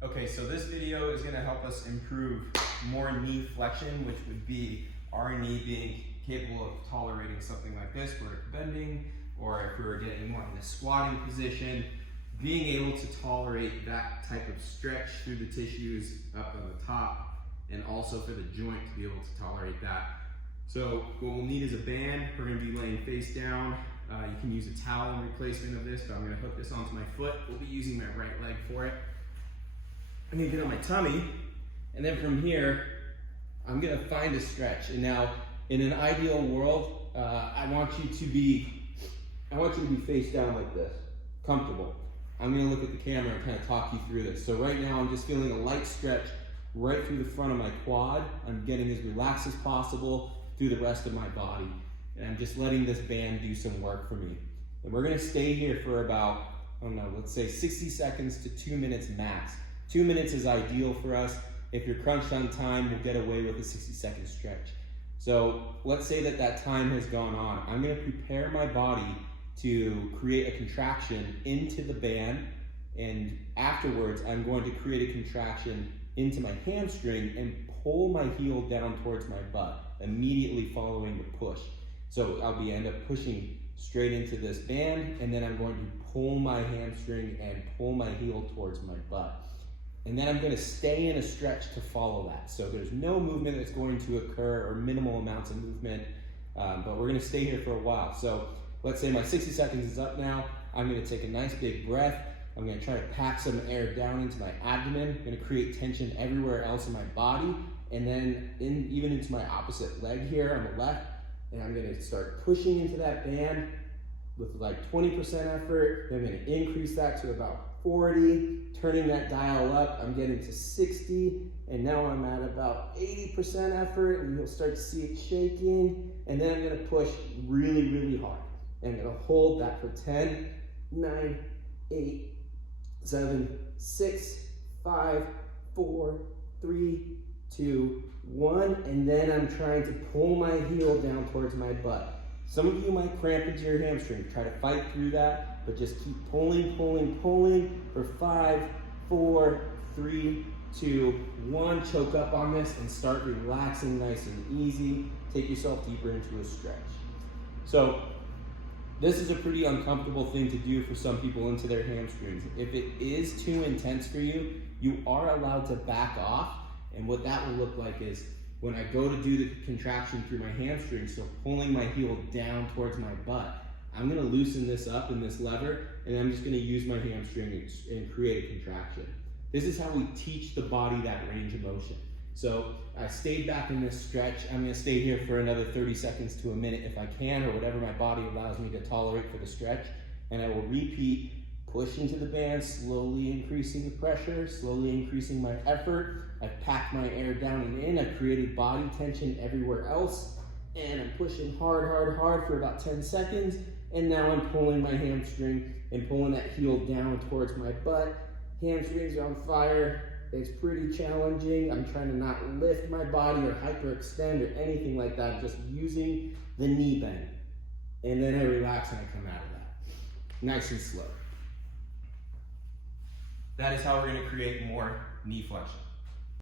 Okay, so this video is gonna help us improve more knee flexion, which would be our knee being capable of tolerating something like this, where it's bending, or if we were getting more in the squatting position, being able to tolerate that type of stretch through the tissues up on the top, and also for the joint to be able to tolerate that. So what we'll need is a band. We're gonna be laying face down. You can use a towel in replacement of this, but I'm gonna hook this onto my foot. We'll be using my right leg for it. I'm gonna get on my tummy, and then from here, I'm gonna find a stretch. And now, in an ideal world, I want you to be face down like this, comfortable. I'm gonna look at the camera and kind of talk you through this. So right now, I'm just feeling a light stretch right through the front of my quad. I'm getting as relaxed as possible through the rest of my body. And I'm just letting this band do some work for me. And we're gonna stay here for about, I don't know, let's say 60 seconds to 2 minutes max. 2 minutes is ideal for us. If you're crunched on time, we'll get away with a 60-second stretch. So let's say that time has gone on. I'm gonna prepare my body to create a contraction into the band, and afterwards, I'm going to create a contraction into my hamstring and pull my heel down towards my butt, immediately following the push. So I'll end up pushing straight into this band, and then I'm going to pull my hamstring and pull my heel towards my butt. And then I'm gonna stay in a stretch to follow that. So there's no movement that's going to occur, or minimal amounts of movement, but we're gonna stay here for a while. So let's say my 60 seconds is up now. I'm gonna take a nice big breath. I'm gonna try to pack some air down into my abdomen. I'm gonna create tension everywhere else in my body, and then even into my opposite leg here on the left. And I'm gonna start pushing into that band with like 20% effort. Then I'm gonna increase that to about 40, turning that dial up. I'm getting to 60, and now I'm at about 80% effort, and you'll start to see it shaking. And then I'm gonna push really, really hard. And I'm gonna hold that for 10, 9, 8, 7, 6, 5, 4, 3, 2, 1, and then I'm trying to pull my heel down towards my butt. Some of you might cramp into your hamstring. Try to fight through that, but just keep pulling, pulling, pulling for 5, 4, 3, 2, 1. Choke up on this and start relaxing nice and easy. Take yourself deeper into a stretch. So this is a pretty uncomfortable thing to do for some people into their hamstrings. If it is too intense for you, you are allowed to back off. And what that will look like is when I go to do the contraction through my hamstring, so pulling my heel down towards my butt, I'm gonna loosen this up in this lever, and I'm just gonna use my hamstring and create a contraction. This is how we teach the body that range of motion. So I stayed back in this stretch. I'm gonna stay here for another 30 seconds to a minute if I can, or whatever my body allows me to tolerate for the stretch. And I will repeat, push into the band, slowly increasing the pressure, slowly increasing my effort. I've packed my air down and in. I've created body tension everywhere else. And I'm pushing hard, hard, hard for about 10 seconds. And now I'm pulling my hamstring and pulling that heel down towards my butt. Hamstrings are on fire. It's pretty challenging. I'm trying to not lift my body or hyperextend or anything like that. I'm just using the knee bend. And then I relax and I come out of that. Nice and slow. That is how we're going to create more knee flexion.